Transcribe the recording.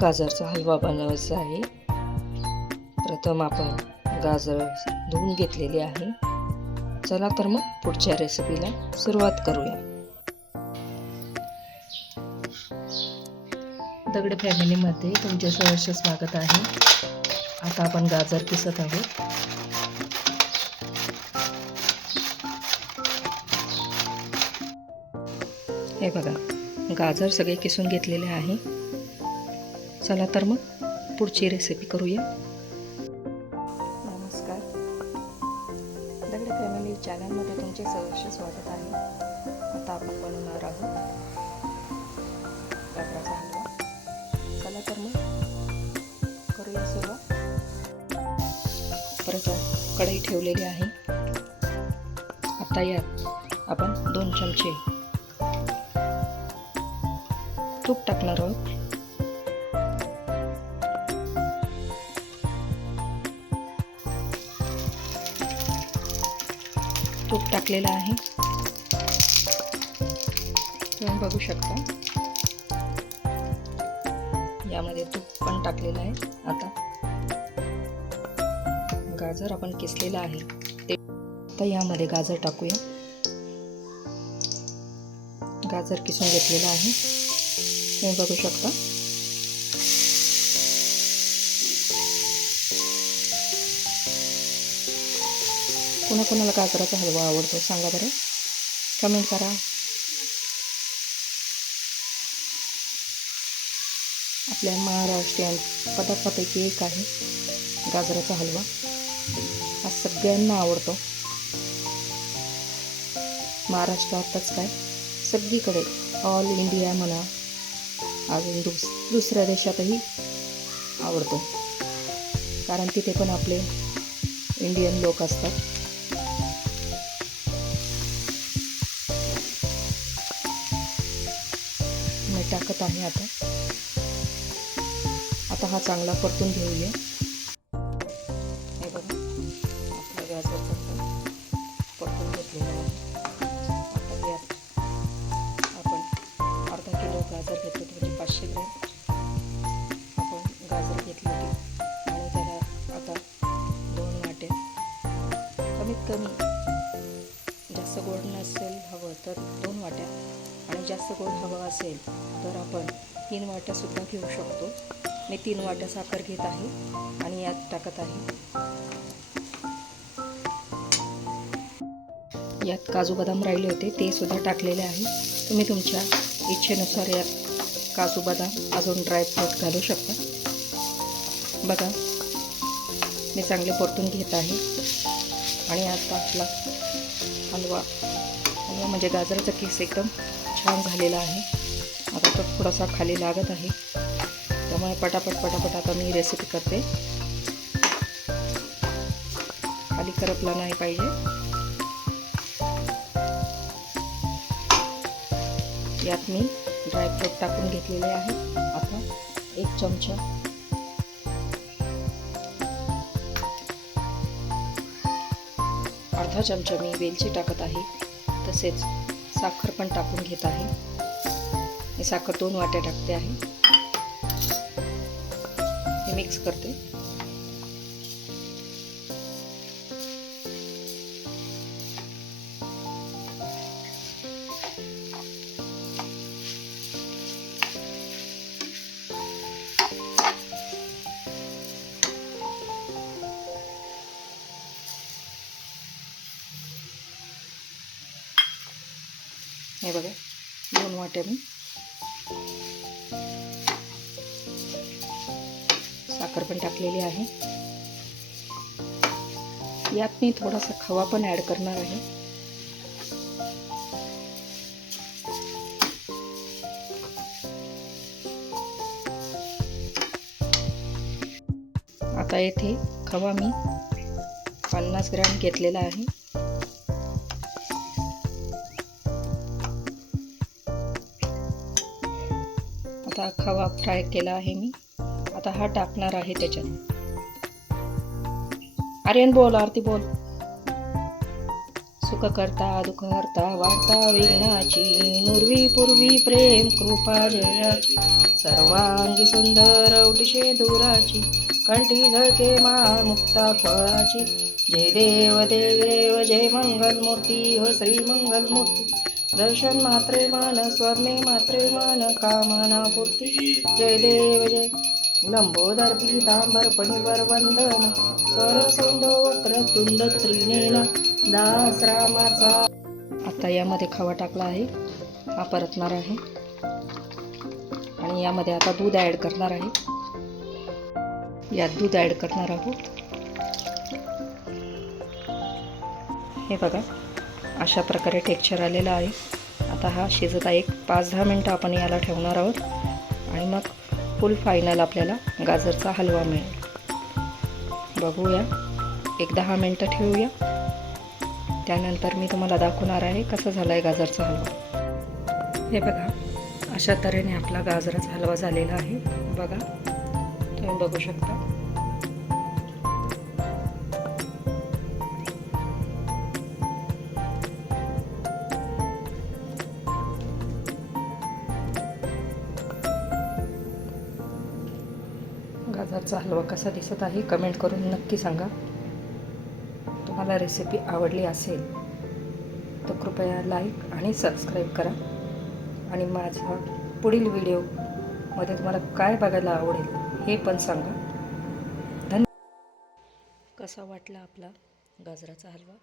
गाजरचा हलवा बनवायचा आहे. प्रथम आपण गाजर धुवून घेतलेले आहे. चला तर मग पुढच्या रेसिपीला सुरुवात करूया. दगड फॅमिलीमध्ये तुमचे सहर्ष स्वागत आहे. आता आपण गाजर किसत आहोत. हे बघा, गाजर सगळे किसून घेतलेले आहे. चला तर मग पुढची रेसिपी करूया. नमस्कार, दगड फॅमिली चॅनलमध्ये तुमचे सहर्ष स्वागत आहे. आता आपण बनवणार आहोत गाजराचा हलवा. चला तर मग करूया सुरुवात. परत कढई ठेवलेली आहे. आता यात आपण 2 चमचे तूप टाकणार आहोत. तूप टाकलेलं आहे, तुम्ही बघू शकता. यामध्ये तूप पण टाकलेलं आहे. आता गाजर आपण किसलेलं आहे ते आता यामध्ये गाजर टाकूया. गाजर किसून घेतलेलं आहे, तुम्ही बघू शकता. कोणाकोणाला गाजराचा हलवा आवडतो सांगा बरं, कमेंट करा. आपल्या महाराष्ट्रीयन पदार्थापैकी एक आहे गाजराचा हलवा. हा सगळ्यांना आवडतो. महाराष्ट्रातच काय, सगळीकडे ऑल इंडिया म्हणा, अजून दुसऱ्या देशातही आवडतो. कारण तिथे पण आपले इंडियन लोक असतात. मी टाकत आहे आता हा चांगला परतून घेऊया. हे बघा, आपला गाजर परतून घेतलेला आहे. आता यात आपण अर्धा किलो गाजर घेतले होते, म्हणजे 500 ग्रॅम आपण गाजर घेतले होते. आणि त्याला आता 2 वाट्या, कमीत कमी जास्त गोड नसेल हवं तर 2 वाट्या, आणि जास्त गोड हवं असेल तर आपण 3 वाट्या सुद्धा घेऊ शकतो. मी 3 वाट्या साखर घेत आहे आणि यात टाकत आहे. यात काजू बदाम राहिले होते ते सुद्धा टाकलेले आहे. तुम्ही तुमच्या इच्छेनुसार यात काजू बदाम अजून ड्रायफ्रूट घालू शकता. बघा, मी चांगले परतून घेत आहे. आणि आता आपला हलवा म्हणजे गाजराचा किस एकदम छान झालेला आहे. आता तो थोडासा खाली लागत आहे, त्यामुळे पटापट आता मी रेसिपी करते. खाली करपला नाही पाहिजे. यात मी ड्रायफ्रूट टाकून घेतलेले आहे. आता 1 चमचा अर्धा चमचा मी वेलची टाकत आहे. तसेच साखर पण टाकून घेत आहे. मी साखर 2 वाट्या टाकते आहे. हे मिक्स करते. हे बघा, 2 वाट्या मी साखर पण टाकलेली आहे. यात मी थोडासा खवा पण ॲड करणार आहे. आता येथे खवा मी 50 ग्रॅम घेतलेला आहे. आता खवा फ्राय केला आहे मी. आता हा टाकणार आहे त्याच्यात. आर्यन बोल, आरती बोल. सुख करता दुःख हरता वार्ता विघ्नाची, नुरवी पूर्वी प्रेम कृपा जया. सर्वांगी सुंदर उटिशे दुराची, कंठी झळके माळ मुक्ता फळाची. जय देव देव देव जय मंगलमूर्ती हो श्री मंगलमूर्ती. दर्शन मात्रे मन स्वप्ने मात्रे मन कामना पूर्ती. जय देव जय. लंबोदर पीतांबर पणिवर वंदन, सरसौंड वक्रतुंड त्रिनेन दास रामाचा. आता यामध्ये खवा टाकला आहे, हा परतणार आहे आणि यामध्ये आता दूध ॲड करणार आहे. यात दूध ॲड करणार आहोत. हे बघा अशा प्रकारे टेक्स्चर आलेलं आहे. आता हा शिजत आहे. 5-10 मिनटं आपण याला ठेवणार आहोत आणि मग फुल फायनल आपल्याला गाजरचा हलवा मिळेल. बघूया, एक 10 मिनटं ठेवूया. त्यानंतर मी तुम्हाला दाखवणार आहे कसा झाला आहे गाजरचा हलवा. हे बघा अशा तऱ्हेने आपला गाजराचा हलवा झालेला आहे. बघा तुम्ही बघू शकता. गाजरचा हलवा कसा दिसत आहे कमेंट करून नक्की सांगा. तुम्हाला रेसिपी आवडली असेल तर कृपया लाईक आणि सबस्क्राईब करा आणि माझ्या पुढील व्हिडिओमध्ये तुम्हाला काय बघायला आवडेल हे पण सांगा. धन्यवाद. कसा वाटला आपला गाजराचा हलवा?